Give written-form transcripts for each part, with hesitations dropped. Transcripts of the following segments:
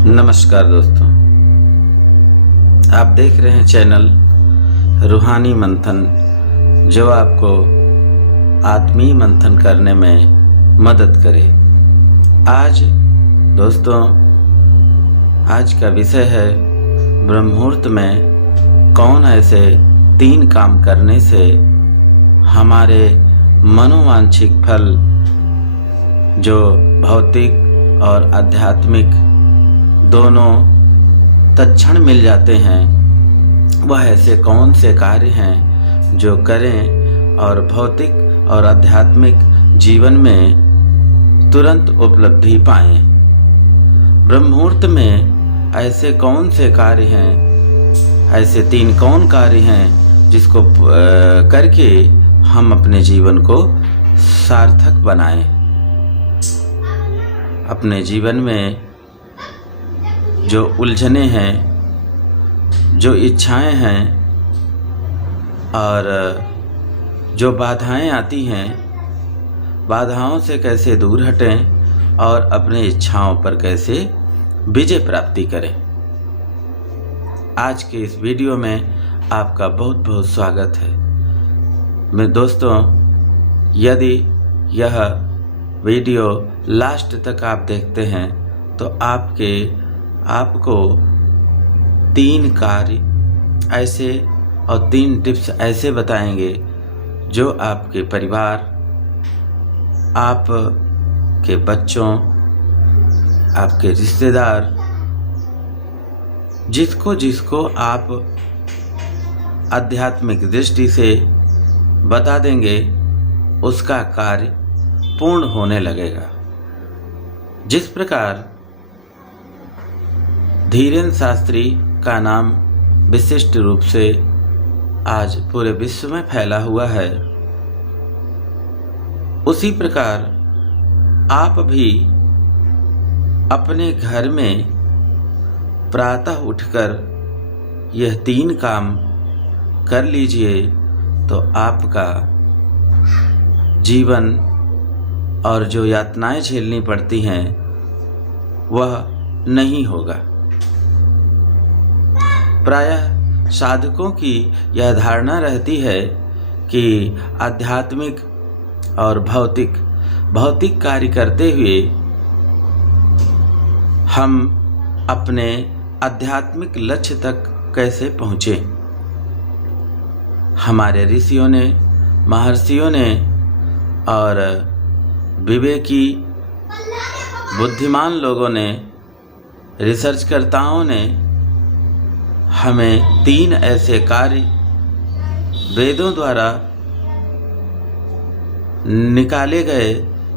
नमस्कार दोस्तों, आप देख रहे हैं चैनल रूहानी मंथन, जो आपको आत्मीय मंथन करने में मदद करे। आज दोस्तों, आज का विषय है ब्रह्ममुहूर्त में कौन ऐसे 3 काम करने से हमारे मनोवांछित फल जो भौतिक और आध्यात्मिक दोनों तत्क्षण मिल जाते हैं। वह ऐसे कौन से कार्य हैं जो करें और भौतिक और आध्यात्मिक जीवन में तुरंत उपलब्धि पाएं। ब्रह्ममुहूर्त में ऐसे कौन से कार्य हैं, ऐसे 3 कौन कार्य हैं जिसको करके हम अपने जीवन को सार्थक बनाएं। अपने जीवन में जो उलझने हैं, जो इच्छाएं हैं और जो बाधाएं आती हैं, बाधाओं से कैसे दूर हटें और अपनी इच्छाओं पर कैसे विजय प्राप्ति करें। आज के इस वीडियो में आपका बहुत बहुत स्वागत है। मैं दोस्तों, यदि यह वीडियो लास्ट तक आप देखते हैं तो आपको 3 कार्य ऐसे और 3 टिप्स ऐसे बताएंगे जो आपके परिवार, आपके बच्चों, आपके रिश्तेदार, जिसको आप आध्यात्मिक दृष्टि से बता देंगे, उसका कार्य पूर्ण होने लगेगा। जिस प्रकार धीरेन्द्र शास्त्री का नाम विशिष्ट रूप से आज पूरे विश्व में फैला हुआ है, उसी प्रकार आप भी अपने घर में प्रातः उठकर यह 3 काम कर लीजिए तो आपका जीवन और जो यातनाएं झेलनी पड़ती हैं वह नहीं होगा। प्रायः साधकों की यह धारणा रहती है कि आध्यात्मिक और भौतिक कार्य करते हुए हम अपने आध्यात्मिक लक्ष्य तक कैसे पहुँचे। हमारे ऋषियों ने, महर्षियों ने और विवेकी बुद्धिमान लोगों ने, रिसर्चकर्ताओं ने हमें 3 ऐसे कार्य वेदों द्वारा निकाले गए,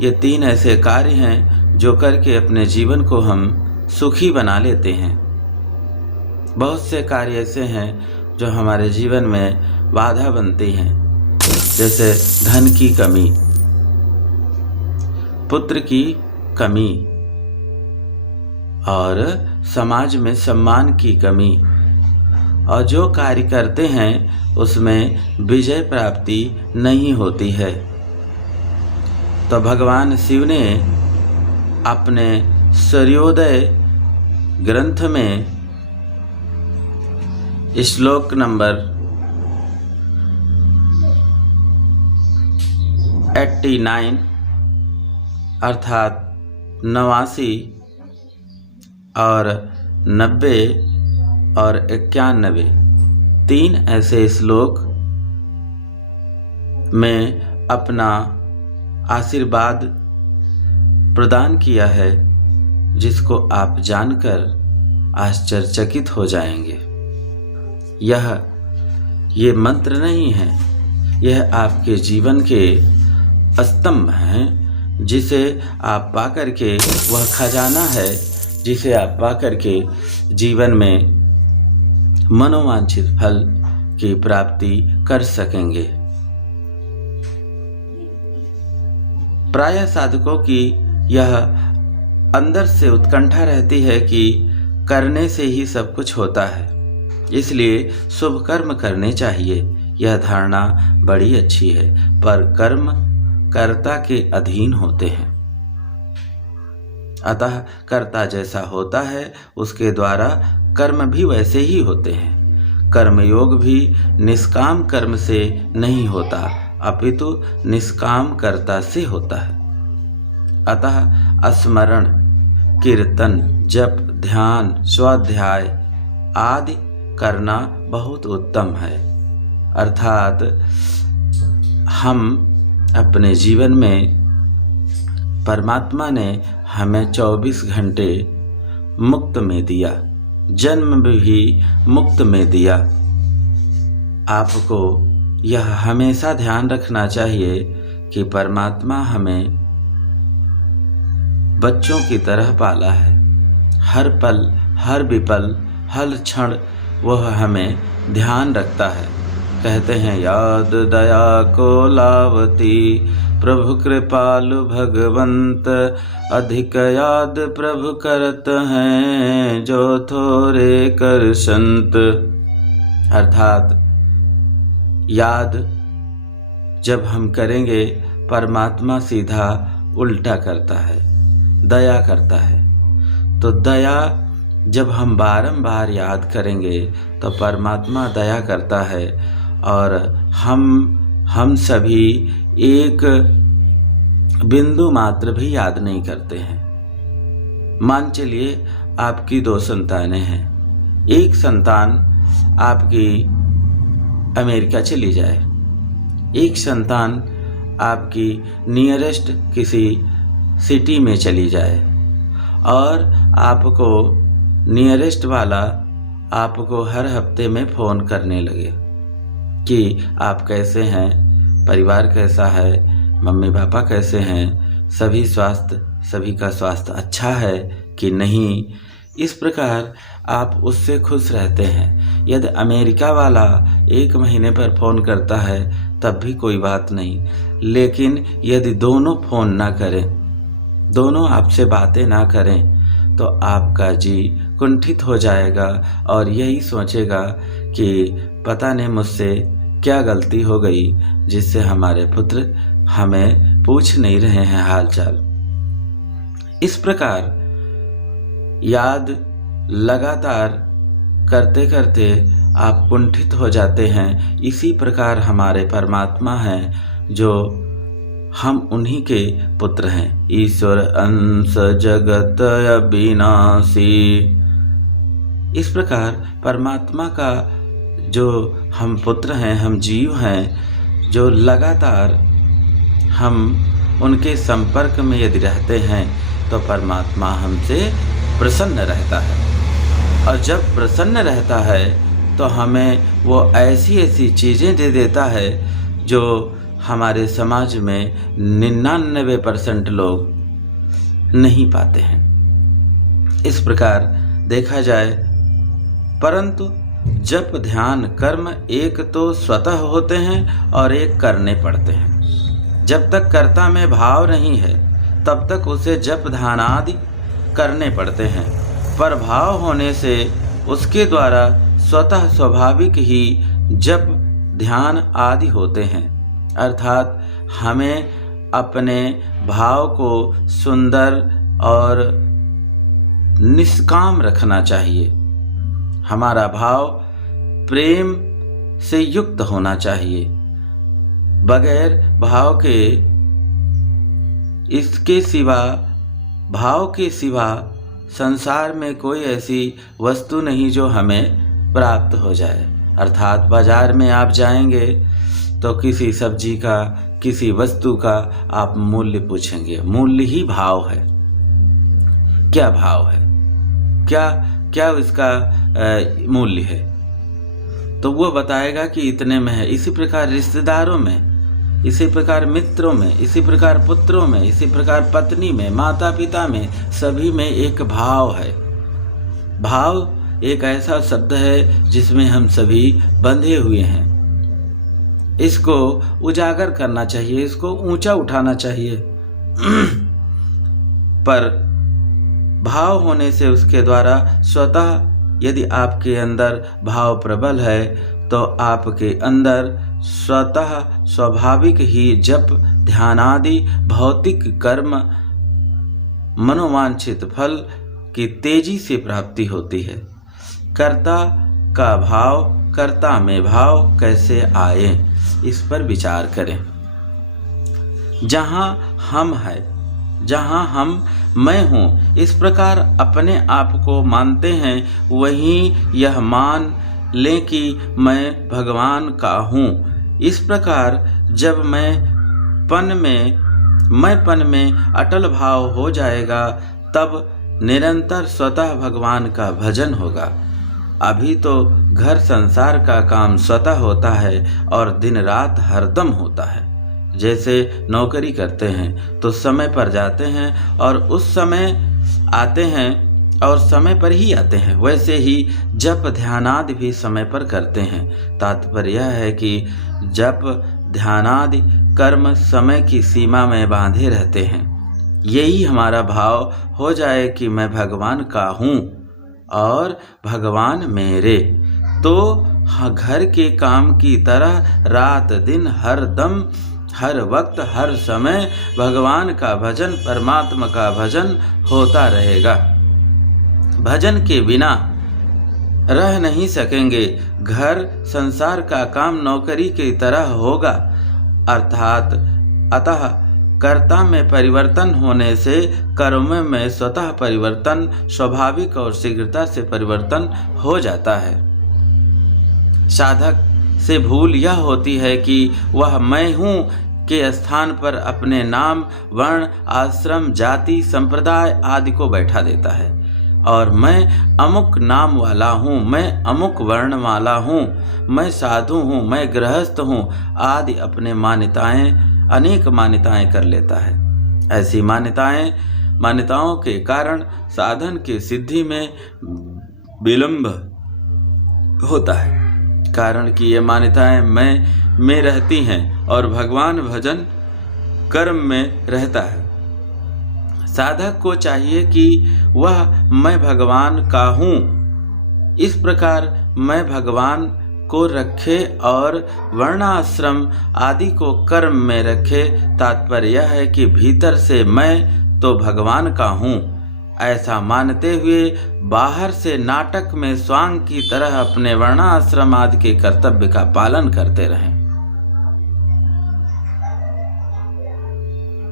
ये 3 ऐसे कार्य हैं जो करके अपने जीवन को हम सुखी बना लेते हैं। बहुत से कार्य ऐसे हैं जो हमारे जीवन में बाधा बनती हैं, जैसे धन की कमी, पुत्र की कमी और समाज में सम्मान की कमी, और जो कार्य करते हैं उसमें विजय प्राप्ति नहीं होती है। तो भगवान शिव ने अपने सूर्योदय ग्रंथ में श्लोक नंबर 89 अर्थात 89 और 90 और 91 3 ऐसे श्लोक में अपना आशीर्वाद प्रदान किया है, जिसको आप जानकर आश्चर्यचकित हो जाएंगे। ये मंत्र नहीं है, यह आपके जीवन के स्तंभ हैं, जिसे आप पाकर के, वह खजाना है जिसे आप पाकर के जीवन में मनोवांछित फल की प्राप्ति कर सकेंगे। प्रायः साधकों की यह अंदर से उत्कंठा रहती है कि करने से ही सब कुछ होता है, इसलिए शुभ कर्म करने चाहिए। यह धारणा बड़ी अच्छी है, पर कर्म कर्ता के अधीन होते हैं। अतः कर्ता जैसा होता है उसके द्वारा कर्म भी वैसे ही होते हैं। कर्मयोग भी निष्काम कर्म से नहीं होता, अपितु निष्काम कर्ता से होता है। अतः स्मरण, कीर्तन, जप, ध्यान, स्वाध्याय आदि करना बहुत उत्तम है। अर्थात हम अपने जीवन में परमात्मा ने हमें 24 घंटे मुक्त में दिया, जन्म भी मुक्त में दिया। आपको यह हमेशा ध्यान रखना चाहिए कि परमात्मा हमें बच्चों की तरह पाला है। हर पल, हर विपल, हर क्षण वह हमें ध्यान रखता है। कहते हैं याद दया को लावती, प्रभु कृपालु भगवंत, अधिक याद प्रभु करत हैं, जो थोड़े कर संत। अर्थात याद जब हम करेंगे परमात्मा सीधा उल्टा करता है, दया करता है। तो दया जब हम बारंबार याद करेंगे तो परमात्मा दया करता है और हम सभी एक बिंदु मात्र भी याद नहीं करते हैं। मान चलिए आपकी 2 संतानें हैं, एक संतान आपकी अमेरिका चली जाए, एक संतान आपकी नियरेस्ट किसी सिटी में चली जाए और आपको नियरेस्ट वाला आपको हर हफ्ते में फ़ोन करने लगे कि आप कैसे हैं, परिवार कैसा है, मम्मी पापा कैसे हैं, सभी का स्वास्थ्य अच्छा है कि नहीं। इस प्रकार आप उससे खुश रहते हैं। यदि अमेरिका वाला 1 महीने पर फ़ोन करता है तब भी कोई बात नहीं, लेकिन यदि दोनों फ़ोन ना करें, दोनों आपसे बातें ना करें तो आपका जी कुंठित हो जाएगा और यही सोचेगा कि पता नहीं मुझसे क्या गलती हो गई जिससे हमारे पुत्र हमें पूछ नहीं रहे हैं हालचाल। इस प्रकार याद लगातार करते करते आप कुंठित हो जाते हैं। इसी प्रकार हमारे परमात्मा हैं जो हम उन्हीं के पुत्र हैं। ईश्वर अंश जगत अविनाशी। इस प्रकार परमात्मा का जो हम पुत्र हैं, हम जीव हैं, जो लगातार हम उनके संपर्क में यदि रहते हैं तो परमात्मा हमसे प्रसन्न रहता है। और जब प्रसन्न रहता है तो हमें वो ऐसी ऐसी चीज़ें दे देता है जो हमारे समाज में 99% लोग नहीं पाते हैं। इस प्रकार देखा जाए, परंतु जप ध्यान कर्म एक तो स्वतः होते हैं और एक करने पड़ते हैं। जब तक कर्ता में भाव नहीं है तब तक उसे जप ध्यान आदि करने पड़ते हैं, पर भाव होने से उसके द्वारा स्वतः स्वाभाविक ही जप ध्यान आदि होते हैं। अर्थात हमें अपने भाव को सुंदर और निष्काम रखना चाहिए। हमारा भाव प्रेम से युक्त होना चाहिए। बगैर भाव के, इसके सिवा, भाव के सिवा संसार में कोई ऐसी वस्तु नहीं जो हमें प्राप्त हो जाए। अर्थात बाजार में आप जाएंगे तो किसी सब्जी का, किसी वस्तु का आप मूल्य पूछेंगे। मूल्य ही भाव है। क्या भाव है, क्या इसका मूल्य है, तो वो बताएगा कि इतने में है। इसी प्रकार रिश्तेदारों में, इसी प्रकार मित्रों में, इसी प्रकार पुत्रों में, इसी प्रकार पत्नी में, माता पिता में, सभी में एक भाव है। भाव एक ऐसा शब्द है जिसमें हम सभी बंधे हुए हैं। इसको उजागर करना चाहिए, इसको ऊंचा उठाना चाहिए। पर भाव होने से उसके द्वारा स्वतः यदि आपके अंदर भाव प्रबल है तो आपके अंदर स्वतः स्वाभाविक ही जप ध्यान आदि भौतिक कर्म मनोवांछित फल की तेजी से प्राप्ति होती है। कर्ता का भाव, कर्ता में भाव कैसे आए, इस पर विचार करें। जहाँ हम है, जहाँ हम मैं हूँ, इस प्रकार अपने आप को मानते हैं, वहीं यह मान लें कि मैं भगवान का हूँ। इस प्रकार जब मैंपन में अटल भाव हो जाएगा, तब निरंतर स्वतः भगवान का भजन होगा। अभी तो घर संसार का काम स्वतः होता है और दिन रात हरदम होता है। जैसे नौकरी करते हैं तो समय पर जाते हैं और उस समय आते हैं और समय पर ही आते हैं, वैसे ही जप ध्यानादि भी समय पर करते हैं। तात्पर्य यह है कि जप ध्यानादि कर्म समय की सीमा में बांधे रहते हैं। यही हमारा भाव हो जाए कि मैं भगवान का हूँ और भगवान मेरे, तो घर के काम की तरह रात दिन हर दम हर वक्त हर समय भगवान का भजन, परमात्मा का भजन होता रहेगा। भजन के बिना रह नहीं सकेंगे। घर संसार का काम नौकरी की तरह होगा। अतः कर्ता में परिवर्तन होने से कर्म में स्वतः परिवर्तन स्वाभाविक और शीघ्रता से परिवर्तन हो जाता है। साधक से भूल यह होती है कि वह मैं हूँ के स्थान पर अपने नाम, वर्ण, आश्रम, जाति, संप्रदाय आदि को बैठा देता है और मैं अमुक नाम वाला हूँ, मैं अमुक वर्ण वाला हूँ, मैं साधु हूँ, मैं गृहस्थ हूँ आदि अपने अनेक मान्यताएं कर लेता है। ऐसी मान्यताओं के कारण साधन की सिद्धि में विलंब होता है, कारण कि ये मान्यताएं मैं में रहती हैं और भगवान भजन कर्म में रहता है। साधक को चाहिए कि वह मैं भगवान का हूँ, इस प्रकार मैं भगवान को रखे और वर्णाश्रम आदि को कर्म में रखे। तात्पर्य यह है कि भीतर से मैं तो भगवान का हूँ ऐसा मानते हुए बाहर से नाटक में स्वांग की तरह अपने वर्णाश्रम आदि के कर्तव्य का पालन करते रहें।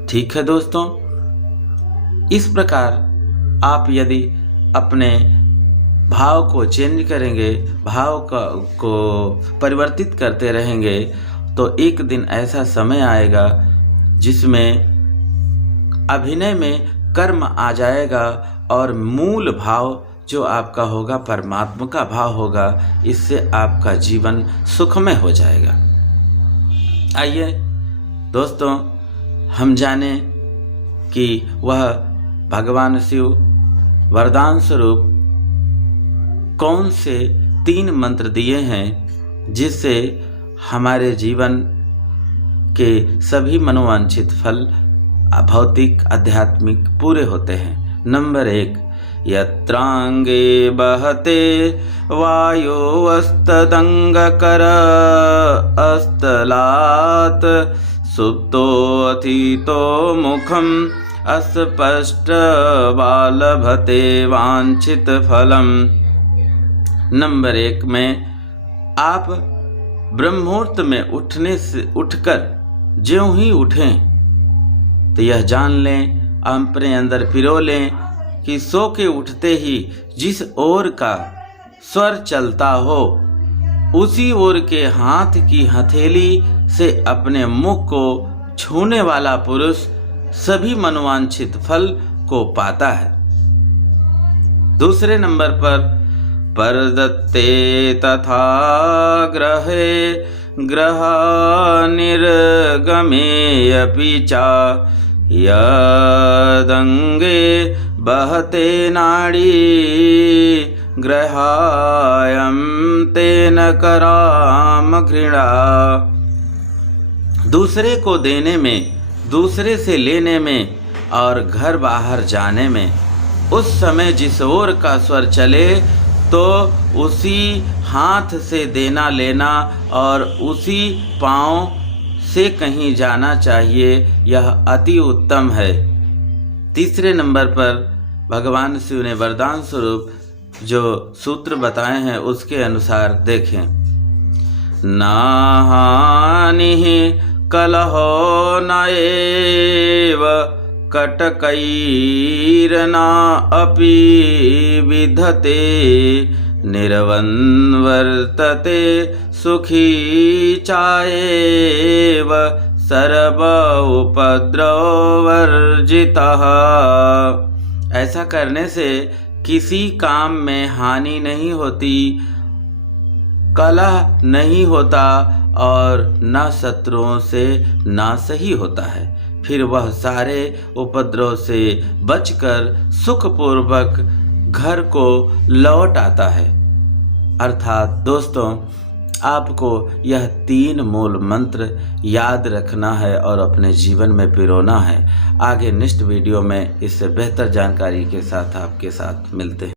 ठीक है दोस्तों, इस प्रकार आप यदि अपने भाव को चेंज करेंगे, भाव को परिवर्तित करते रहेंगे, तो एक दिन ऐसा समय आएगा जिसमें अभिनय में कर्म आ जाएगा और मूल भाव जो आपका होगा परमात्मा का भाव होगा। इससे आपका जीवन सुखमय हो जाएगा। आइए दोस्तों, हम जाने कि वह भगवान शिव वरदान स्वरूप कौन से 3 मंत्र दिए हैं जिससे हमारे जीवन के सभी मनोवांछित फल भौतिक आध्यात्मिक पूरे होते हैं। नंबर 1, यत्रांगे बहते वायो अस्तदंगकर अस्तलात सुप्तो अथितो मुखम अस्पष्ट बालभते वांछित फलम। नंबर 1 में आप ब्रह्ममुहूर्त में उठकर ज्यों ही उठें तो यह जान लें, अपने अंदर पिरो लें कि सो के उठते ही जिस ओर का स्वर चलता हो उसी ओर के हाथ की हथेली से अपने मुख को छूने वाला पुरुष सभी मनोवांछित फल को पाता है। दूसरे नंबर पर परदत्ते तथा ग्रहे ग्रह निर्गमे अपि चा यदंगे बहते नाड़ी ग्रहायं तेन कराम घृणा। दूसरे को देने में, दूसरे से लेने में और घर बाहर जाने में उस समय जिस ओर का स्वर चले तो उसी हाथ से देना लेना और उसी पाँव से कहीं जाना चाहिए। यह अति उत्तम है। तीसरे नंबर पर भगवान शिव ने वरदान स्वरूप जो सूत्र बताए हैं उसके अनुसार देखें। ना हानिः कलहो न एव कटकैर्ना अपि विधते निर्वन्वर्तते सुखी चाएव सर्व उपद्रववर्जितः। ऐसा करने से किसी काम में हानि नहीं होती, कलह नहीं होता और न शत्रुओं से नाश ही होता है। फिर वह सारे उपद्रव से बचकर सुखपूर्वक घर को लौट आता है। अर्थात दोस्तों, आपको यह 3 मूल मंत्र याद रखना है और अपने जीवन में पिरोना है। आगे नेक्स्ट वीडियो में इससे बेहतर जानकारी के साथ आपके साथ मिलते हैं।